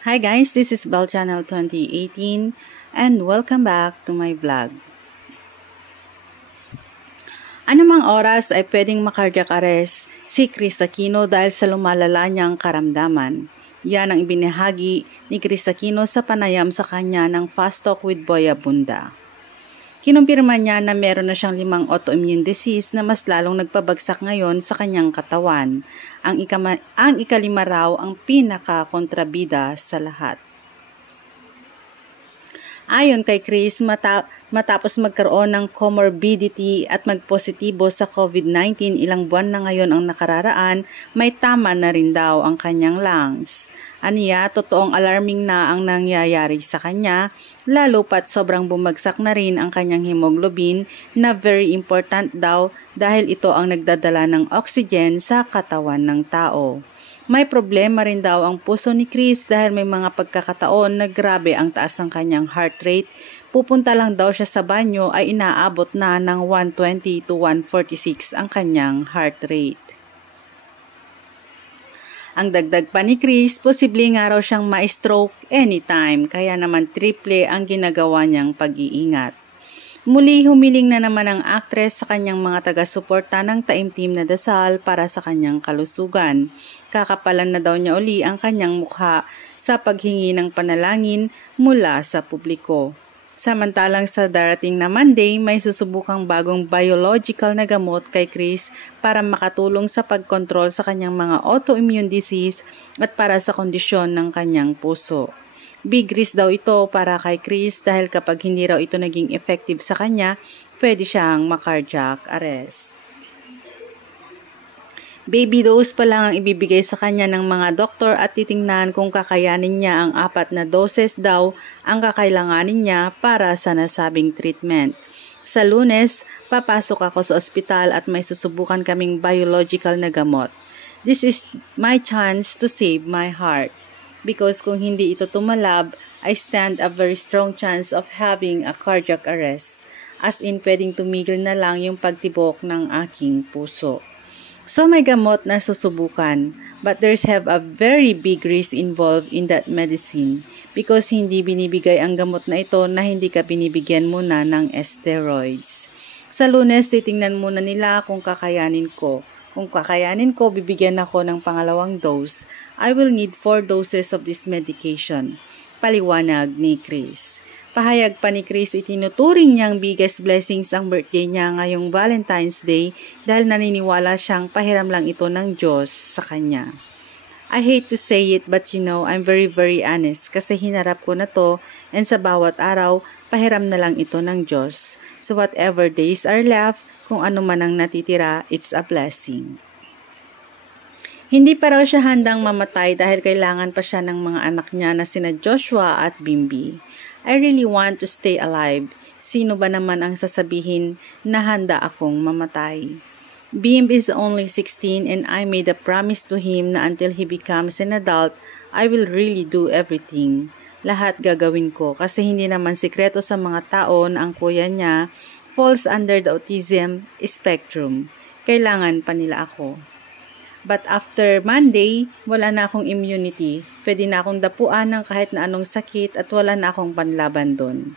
Hi guys, this is Bell Channel 2018 and welcome back to my vlog. Anumang oras ay pwedeng makardiac arrest si Kris Aquino dahil sa lumalala niyang karamdaman. Yan ang ibinahagi ni Kris Aquino sa panayam sa kanya ng Fast Talk with Boy Abunda. Kinumpirma niya na meron na siyang 5 autoimmune disease na mas lalong nagpabagsak ngayon sa kanyang katawan. Ang ikalima raw ang pinaka-kontrabida sa lahat. Ayon kay Kris, matapos magkaroon ng comorbidity at magpositibo sa COVID-19 ilang buwan na ngayon ang nakararaan, may tama na rin daw ang kanyang lungs. Aniya, totoong alarming na ang nangyayari sa kanya, lalo pat sobrang bumagsak na rin ang kanyang hemoglobin na very important daw dahil ito ang nagdadala ng oxygen sa katawan ng tao. May problema rin daw ang puso ni Kris dahil may mga pagkakataon na grabe ang taas ng kanyang heart rate. Pupunta lang daw siya sa banyo ay inaabot na ng 120 to 146 ang kanyang heart rate. Ang dagdag pa ni Kris, posible nga raw siyang ma-stroke anytime, kaya naman triple ang ginagawa niyang pag-iingat. Muli humiling na naman ang aktres sa kanyang mga taga-suporta ng taimtim na dasal para sa kanyang kalusugan. Kakapalan na daw niya uli ang kanyang mukha sa paghingi ng panalangin mula sa publiko. Samantalang sa darating na Monday, may susubukang bagong biological na gamot kay Kris para makatulong sa pagkontrol sa kanyang mga autoimmune disease at para sa kondisyon ng kanyang puso. Big risk daw ito para kay Kris dahil kapag hindi raw ito naging effective sa kanya, pwede siyang ma-cardiac arrest. Baby dose pa lang ang ibibigay sa kanya ng mga doktor at titingnan kung kakayanin niya ang 4 na doses daw ang kakailanganin niya para sa nasabing treatment. Sa Lunes, papasok ako sa ospital at may susubukan kaming biological na gamot. This is my chance to save my heart. Because kung hindi ito tumalab, I stand a very strong chance of having a cardiac arrest. As in, pwedeng tumigil na lang yung pagtibok ng aking puso. So may gamot na susubukan, but there's have a very big risk involved in that medicine because hindi binibigay ang gamot na ito na hindi ka binibigyan muna ng steroids. Sa Lunes, titingnan muna nila kung kakayanin ko. Kung kakayanin ko, bibigyan ako ng pangalawang dose. I will need 4 doses of this medication. Paliwanag ni Kris. Pahayag pa ni Kris, itinuturing niyang biggest blessings ang birthday niya ngayong Valentine's Day dahil naniniwala siyang pahiram lang ito ng Diyos sa kanya. I hate to say it but I'm very honest kasi hinarap ko na to and sa bawat araw, pahiram na lang ito ng Diyos. So whatever days are left, kung ano man ang natitira, it's a blessing. Hindi pa raw siya handang mamatay dahil kailangan pa siya ng mga anak niya na sina Joshua at Bimbi. I really want to stay alive. Sino ba naman ang sasabihin na handa akong mamatay? Bim is only 16 and I made a promise to him na until he becomes an adult, I will really do everything. Lahat gagawin ko kasi hindi naman sikreto sa mga tao na ang kuya niya falls under the autism spectrum. Kailangan pa nila ako. But after Monday, wala na akong immunity. Pwede na akong dapuan ng kahit na anong sakit at wala na akong panlaban doon.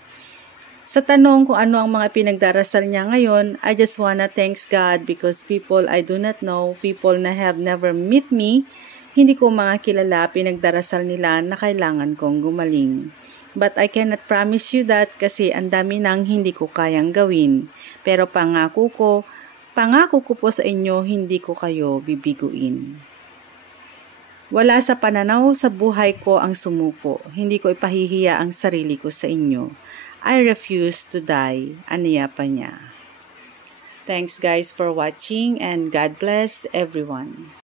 Sa tanong kung ano ang mga pinagdarasal niya ngayon, I just wanna thanks God because people I do not know, people na have never met me, hindi ko mga kilala, pinagdarasal nila na kailangan kong gumaling. But I cannot promise you that kasi ang dami nang hindi ko kayang gawin. Pero pangako ko po sa inyo, hindi ko kayo bibiguin. Wala sa pananaw sa buhay ko ang sumuko. Hindi ko ipahihiya ang sarili ko sa inyo. I refuse to die. Aniya pa niya. Thanks guys for watching and God bless everyone.